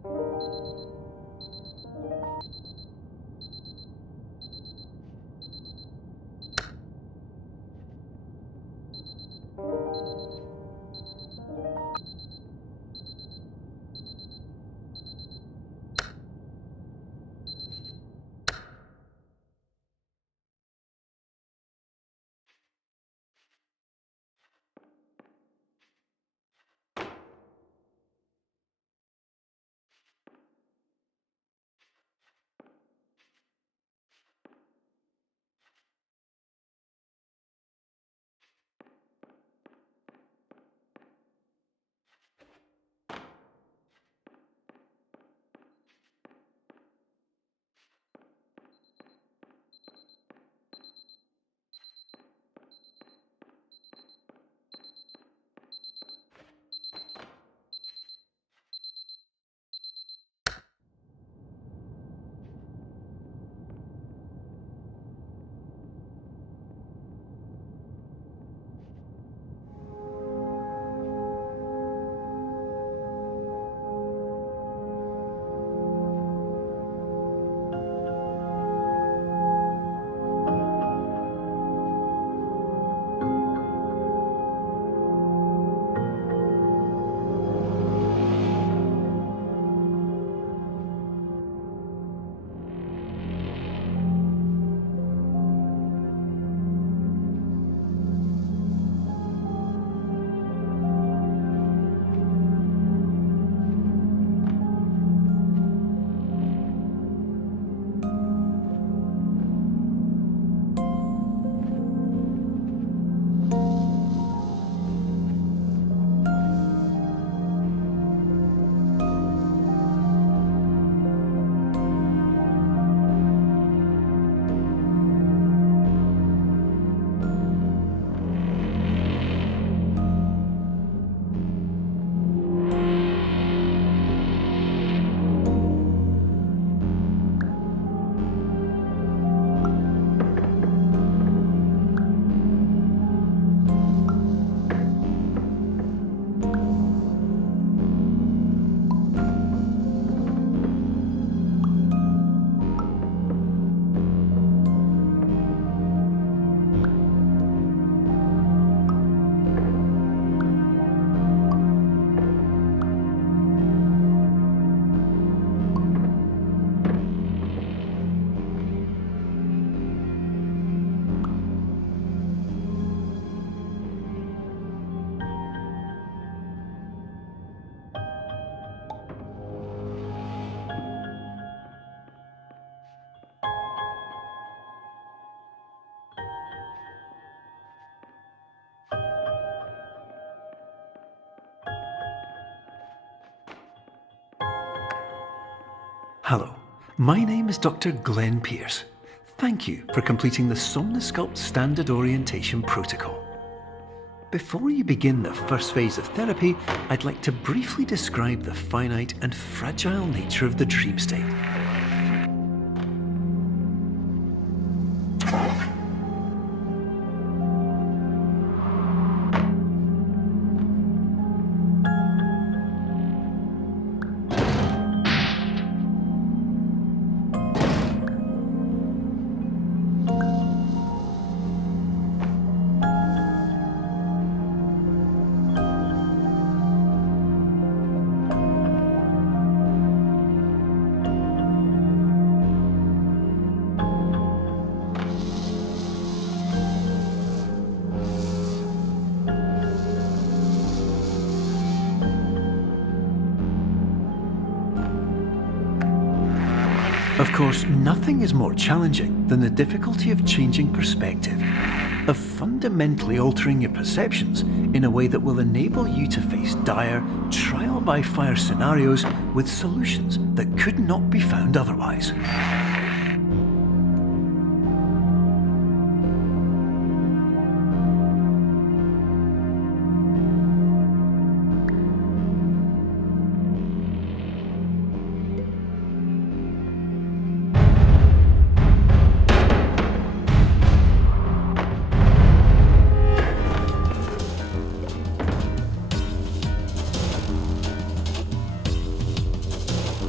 Hello, my name is Dr. Glenn Pierce. Thank you for completing the Somnosculpt Standard Orientation Protocol. Before you begin the first phase of therapy, I'd like to briefly describe the finite and fragile nature of the dream state. Of course, nothing is more challenging than the difficulty of changing perspective, of fundamentally altering your perceptions in a way that will enable you to face dire, trial-by-fire scenarios with solutions that could not be found otherwise.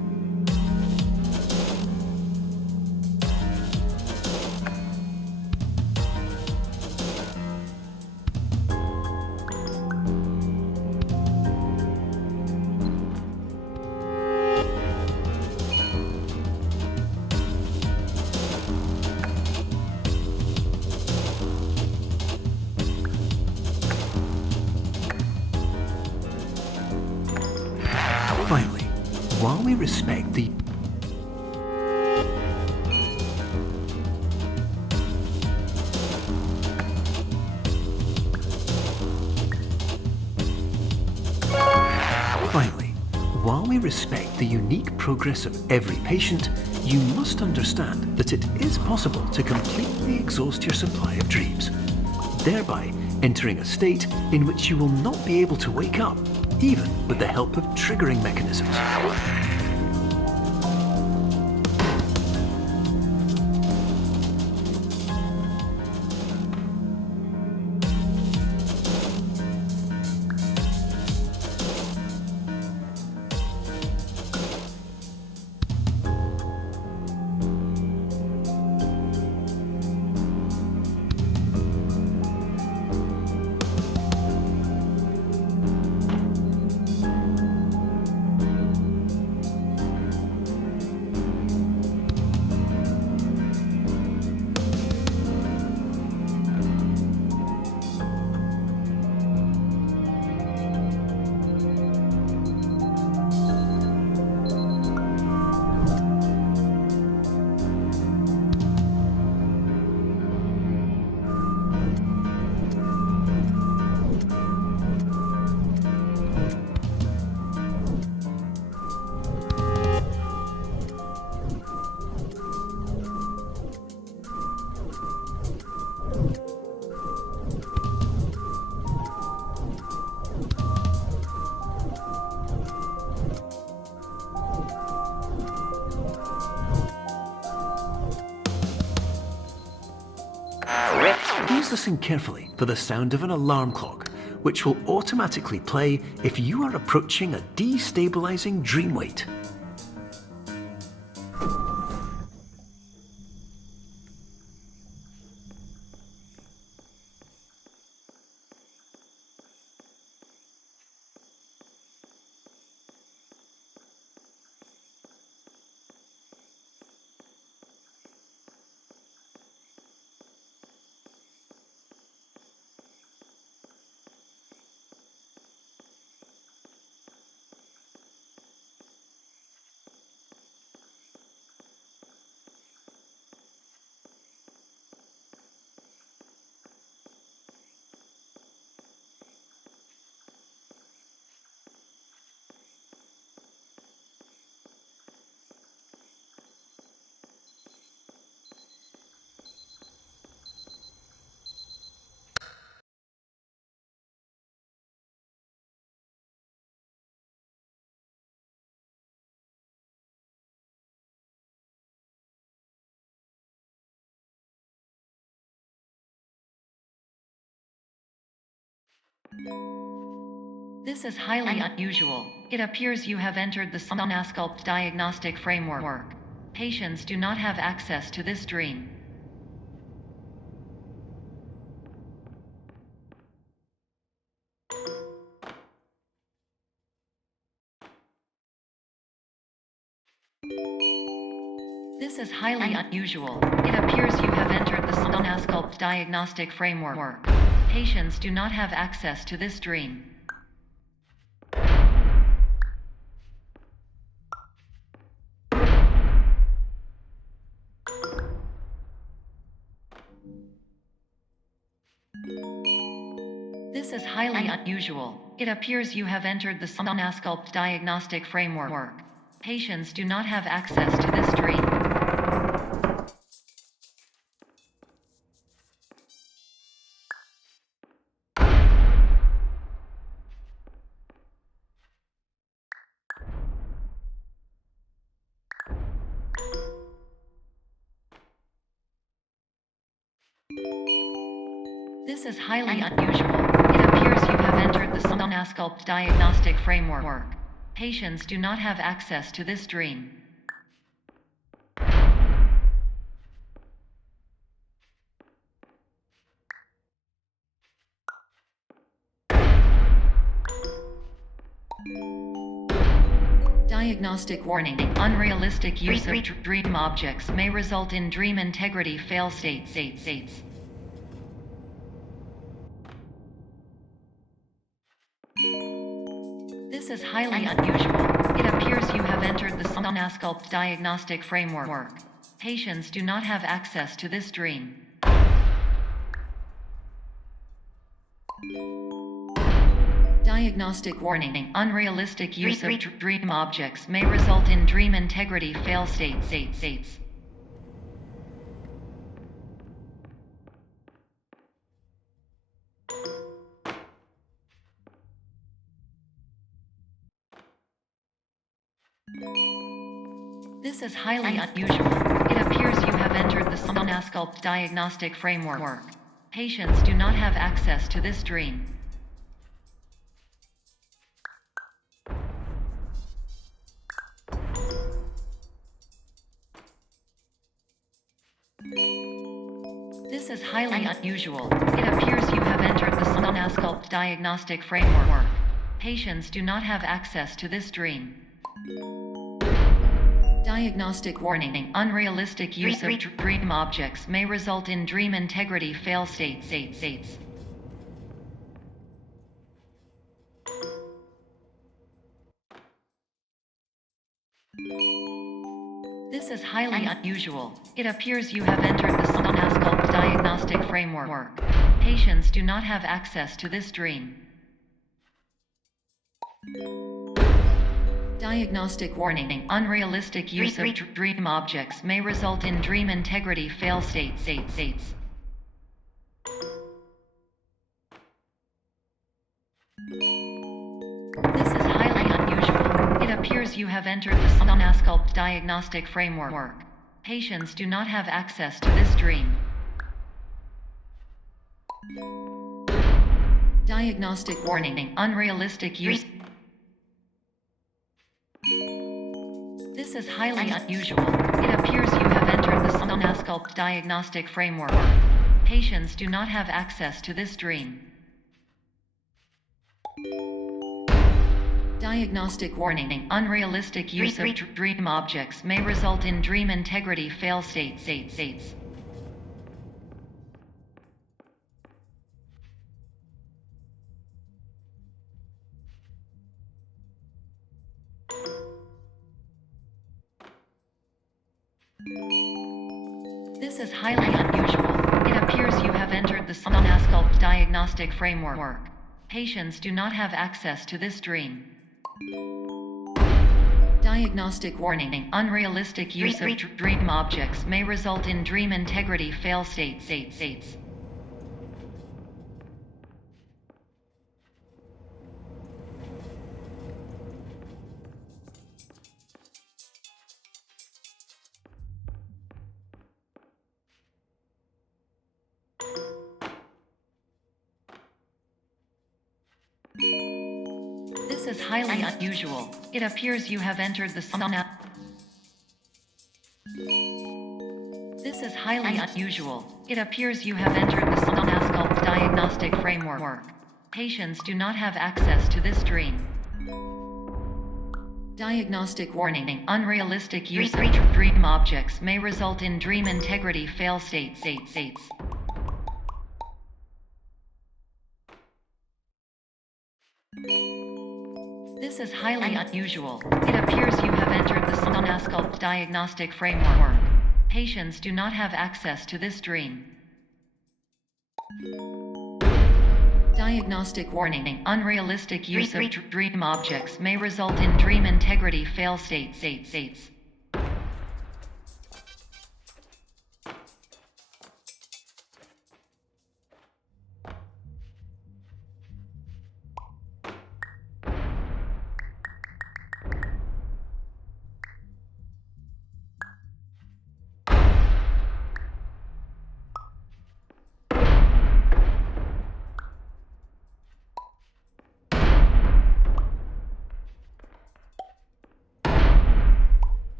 respect the Finally, while we respect the unique progress of every patient, you must understand that it is possible to completely exhaust your supply of dreams, thereby entering a state in which you will not be able to wake up, even with the help of triggering mechanisms. Please listen carefully for the sound of an alarm clock, which will automatically play if you are approaching a destabilizing dream weight. This is highly unusual. It appears you have entered the Somnasculpt diagnostic framework. Patients do not have access to this dream. This is highly unusual. It appears you have entered the Somnasculpt diagnostic framework. Patients do not have access to this dream. This is highly unusual. It appears you have entered the Somnasculpt diagnostic framework. Patients do not have access to this dream. This is highly unusual. It appears you have entered the Somnasculpt diagnostic framework. Patients do not have access to this dream. Diagnostic warning. Unrealistic use of dream objects may result in dream integrity fail states. This is highly unusual. It appears you have entered the Sonosculpt diagnostic framework. Patients do not have access to this dream. Diagnostic warning. Unrealistic use of dream objects may result in dream integrity fail states. This is highly unusual. It appears you have entered the Sonosculpt diagnostic framework. Patients do not have access to this dream. This is highly unusual. It appears you have entered the Sonosculpt diagnostic framework. Patients do not have access to this dream. Diagnostic warning. Unrealistic use of dream objects may result in dream integrity fail states. This is highly unusual. It appears you have entered the Sonosculpt diagnostic framework. Patients do not have access to this dream. Diagnostic warning. Unrealistic use of dream objects may result in dream integrity fail states. This is highly unusual. It appears you have entered the Sonosculpt diagnostic framework. Patients do not have access to this dream. Diagnostic warning. Unrealistic use. This is highly unusual. It appears you have entered the Sonosculpt diagnostic framework. Patients do not have access to this dream. Diagnostic warning. Unrealistic use of dream objects may result in dream integrity fail states. This is highly unusual. It appears you have entered the Sonosculpt diagnostic framework. Patients do not have access to this dream. Diagnostic warning. Unrealistic use of dream objects may result in dream integrity fail states. This is highly unusual. It appears you have entered the This is highly unusual. It appears you have entered the Sonosculpt diagnostic framework. Patients do not have access to this dream. Diagnostic warning. Unrealistic use of dream objects may result in dream integrity fail states. This is highly unusual. It appears you have entered the Sonosculpt diagnostic framework. Patients do not have access to this dream. Diagnostic warning. Unrealistic use of dream objects may result in dream integrity fail states.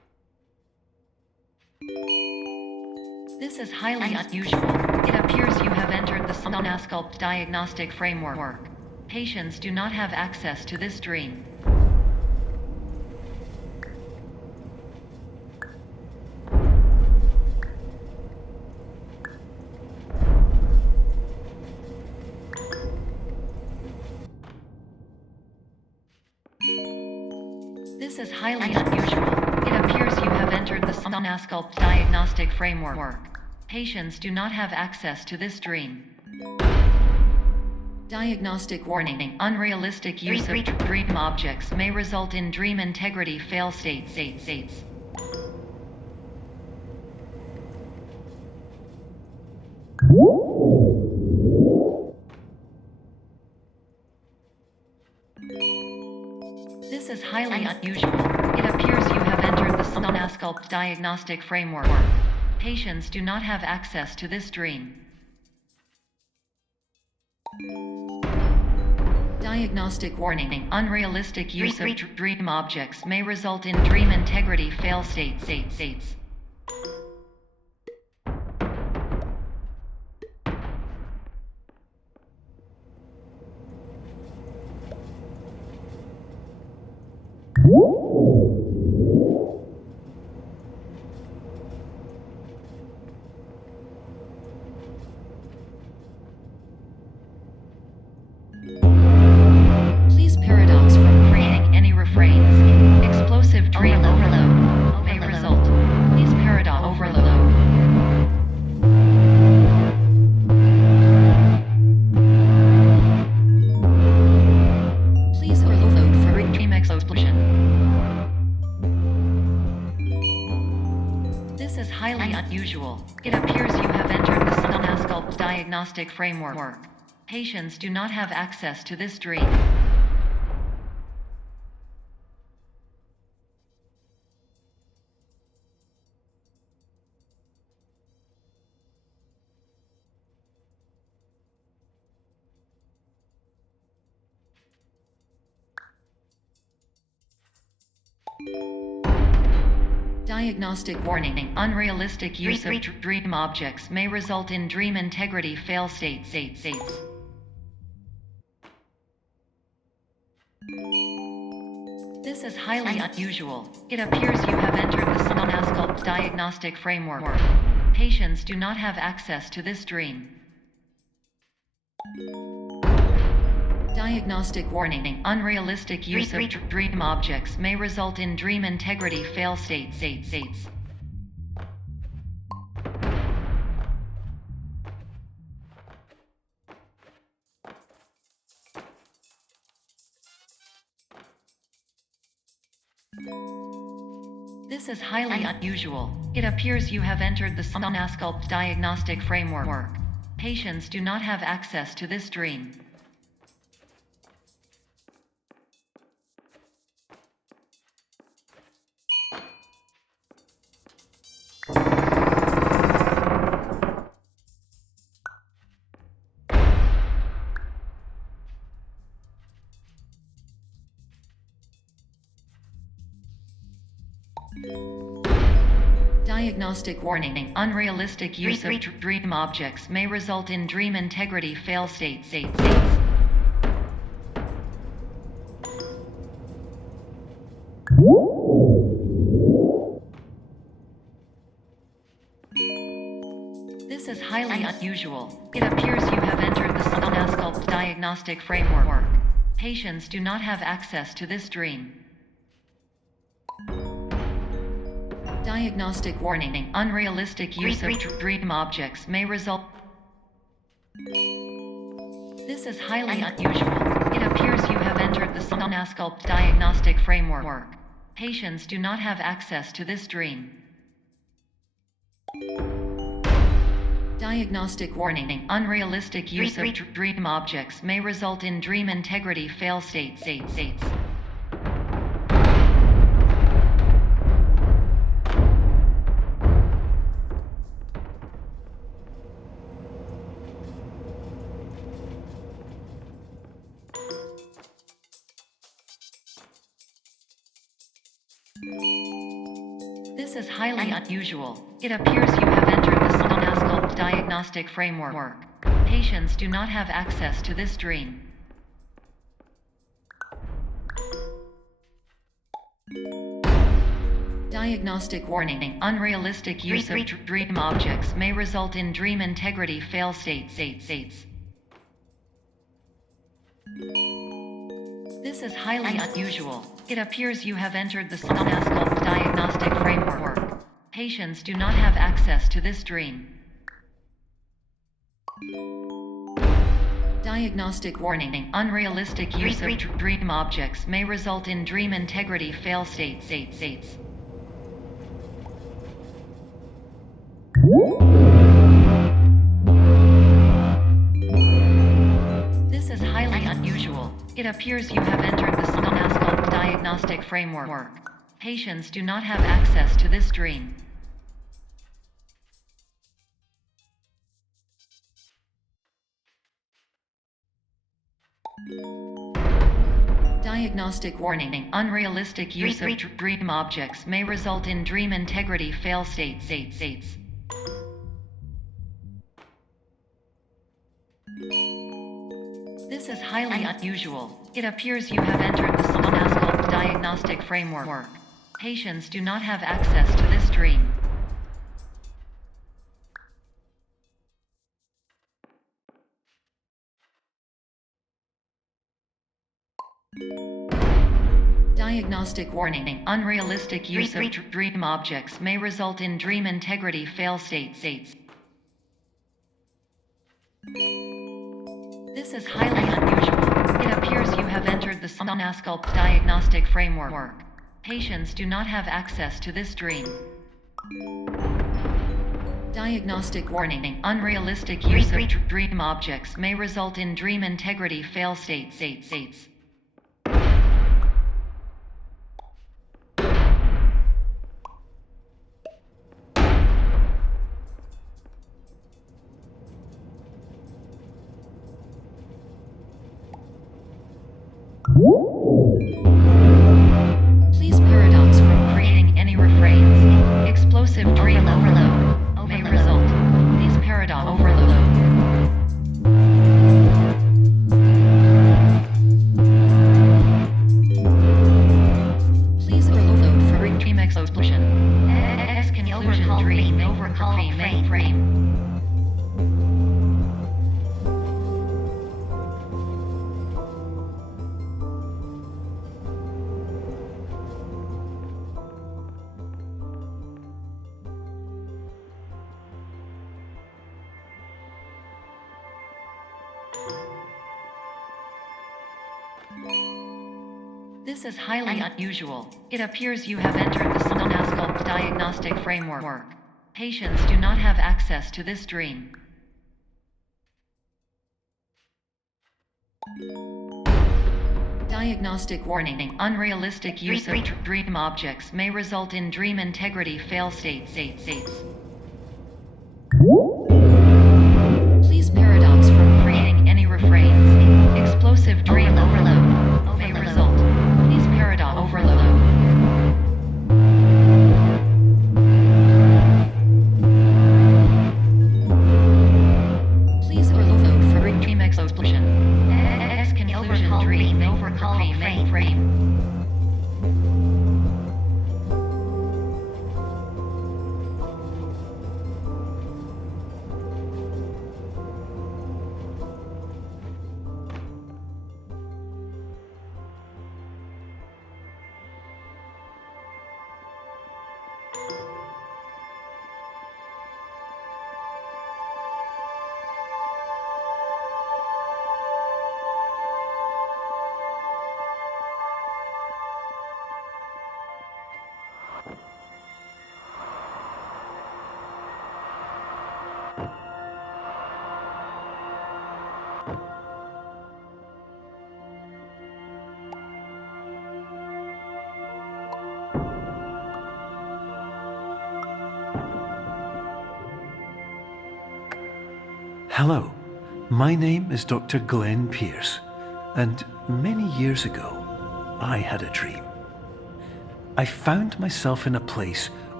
This is highly unusual. It appears you have entered the Sonosculpt diagnostic framework. Patients do not have access to this dream. This is highly unusual. It appears you have entered the Sonosculpt diagnostic framework. Patients do not have access to this dream. Diagnostic warning. Unrealistic use of dream objects may result in dream integrity fail states. This is highly unusual. It appears you have entered the Sonosculpt diagnostic framework. Patients do not have access to this dream. Diagnostic warning. Unrealistic use of dream objects may result in dream integrity fail states. Please paradox from creating any refrains. Explosive dream overload may result. Please paradox overload. Please overload for dream explosion. This is highly unusual. It appears you have entered the Sonosculpt diagnostic framework. Patients do not have access to this dream. Diagnostic warning. Unrealistic use of dream objects may result in dream integrity fail states. This is highly unusual. It appears you have entered the Sonosculpt diagnostic framework. Patients do not have access to this dream. Diagnostic warning. Unrealistic use of dream objects may result in dream integrity fail states. This is highly unusual. It appears you have entered the Sonosculpt diagnostic framework. Patients do not have access to this dream. Diagnostic warning. Unrealistic use of dream objects may result in dream integrity fail states. This is highly unusual. It appears you have entered the Sonosculpt diagnostic framework. Patients do not have access to this dream. Diagnostic warning. Unrealistic use of dream objects may result. This is highly unusual. It appears you have entered the Sonosculpt diagnostic framework. Patients do not have access to this dream. Diagnostic warning. Unrealistic use of dream objects may result in dream integrity fail states. This is highly unusual. It appears you have entered the Sonoscope diagnostic framework. Patients do not have access to this dream. Diagnostic warning. Unrealistic use of dream objects may result in dream integrity fail states. This is highly unusual. It appears you have entered the Sonoscope diagnostic framework. Patients do not have access to this dream. Diagnostic warning. Unrealistic use of dream objects may result in dream integrity fail states. This is highly unusual. It appears you have entered the Sonoscope diagnostic framework. Patients do not have access to this dream. Diagnostic warning. Unrealistic use of dream objects may result in dream integrity fail states. This is highly unusual. It appears you have entered the Sonoscope diagnostic framework. Patients do not have access to this dream. Diagnostic warning. Unrealistic use of dream objects may result in dream integrity fail states. This is highly unusual. It appears you have entered the Sonoscope diagnostic framework. Patients do not have access to this dream. Diagnostic warning. Unrealistic use of dream objects may result in dream integrity fail states. Please paradox from creating any refrains. Explosive dream overload may result. Please paradox overload. Please overload for dream explosion. Conclusion dream overcall frame. This is highly unusual. It appears you have entered the Sonoscope diagnostic framework. Patients do not have access to this dream. Diagnostic warning. Unrealistic use of dream objects may result in dream integrity fail states. Please paradox from creating any refrains. Explosive dream overload may result. Please paradox overload. Please overload for dream explosion. Conclusion dream overcall frame. Hello, my name is Dr. Glenn Pierce, and many years ago, I had a dream. I found myself in a place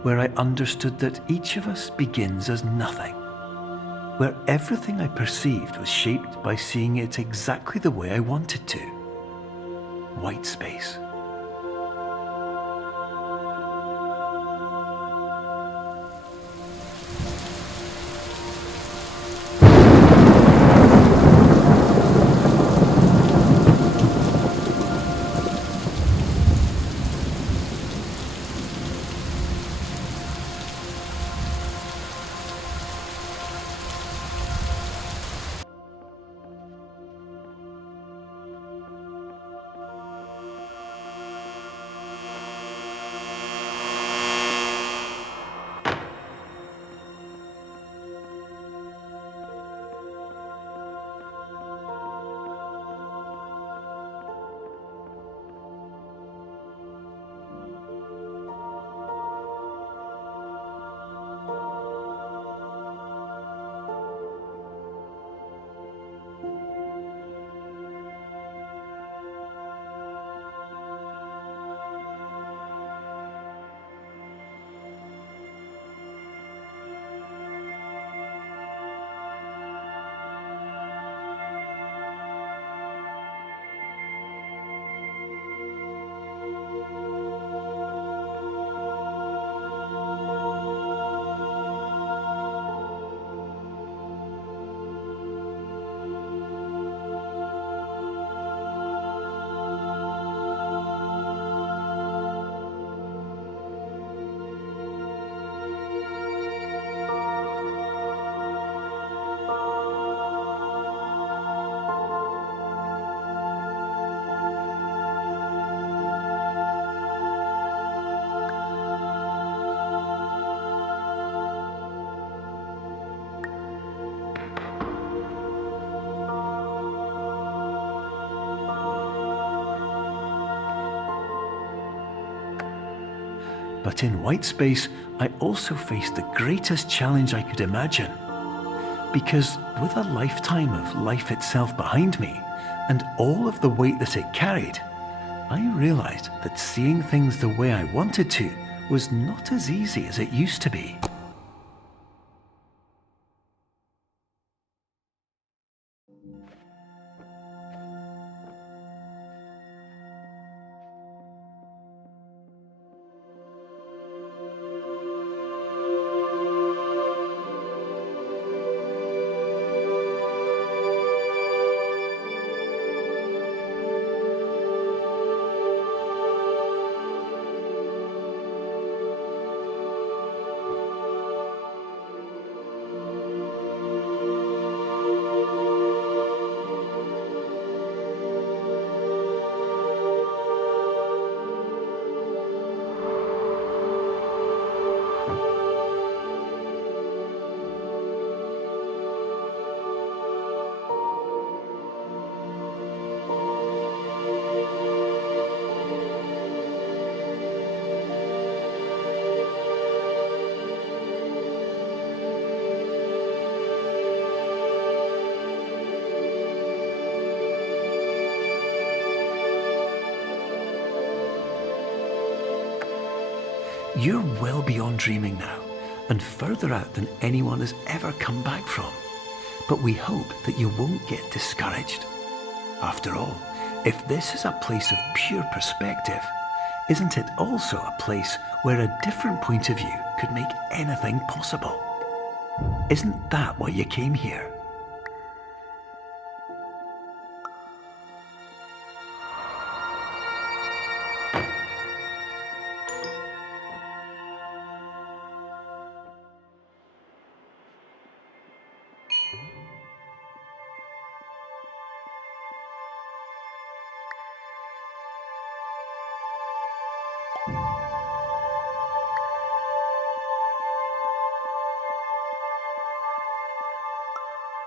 where I understood that each of us begins as nothing, where everything I perceived was shaped by seeing it exactly the way I wanted to. White space. But in white space, I also faced the greatest challenge I could imagine. Because with a lifetime of life itself behind me, and all of the weight that it carried, I realized that seeing things the way I wanted to was not as easy as it used to be. You're well beyond dreaming now, and further out than anyone has ever come back from. But we hope that you won't get discouraged. After all, if this is a place of pure perspective, isn't it also a place where a different point of view could make anything possible? Isn't that why you came here?